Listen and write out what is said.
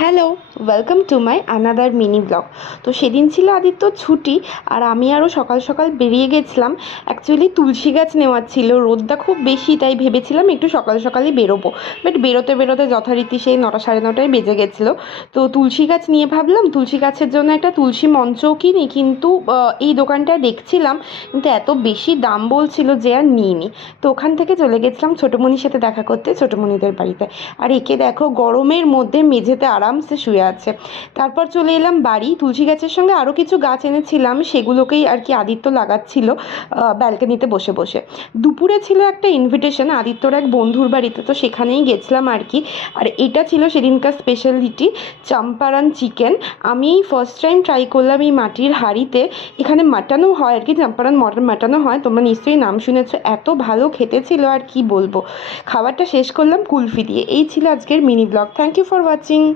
Hello, welcome to my another mini blog. তো সেদিন ছিল আদিত্যর ছুটি, আর আমি আরও সকাল সকাল বেরিয়ে গেছিলাম। অ্যাকচুয়ালি তুলসী গাছ নেওয়ার ছিল, রোদটা খুব বেশি, তাই ভেবেছিলাম একটু সকাল সকালই বেরোবো। বাট বেরোতে বেরোতে যথারীতি সেই 9টা সাড়ে 9টায় বেজে গেছিলো। তো তুলসী গাছ নিয়ে ভাবলাম তুলসী গাছের জন্য একটা তুলসী মঞ্চও কিনি, কিন্তু এই দোকানটায় দেখছিলাম, কিন্তু এত বেশি দাম বলছিল যে আর নিইনি। তো ওখান থেকে চলে গেছিলাম ছোটোমণির সাথে দেখা করতে, ছোটোমণিদের বাড়িতে। আর একে দেখো গরমের মধ্যে মেঝেতে আরামসে শুয়ে আছে। তারপর চলে এলাম বাড়ি। তুলসী গাছের সঙ্গে আরও কিছু গাছ এনেছিলাম, সেগুলোকেই আর কি আদিত্য লাগাচ্ছিল ব্যালকনিতে বসে বসে। দুপুরে ছিল একটা ইনভিটেশন আদিত্যর এক বন্ধুর বাড়িতে, তো সেখানেই গেছিলাম আর কি। আর এটা ছিল সেদিনকার স্পেশালিটি, চম্পারন চিকেন। আমি এই ফার্স্ট টাইম ট্রাই করলাম এই মাটির হাঁড়িতে। এখানে মাটানো হয় আর কি, চম্পারন মটন মাটানো হয়, তোমরা নিশ্চয়ই নাম শুনেছো। এত ভালো খেতে ছিল আর কি বলবো। খাবারটা শেষ করলাম কুলফি দিয়ে। এই ছিল আজকের mini blog. Thank you for watching.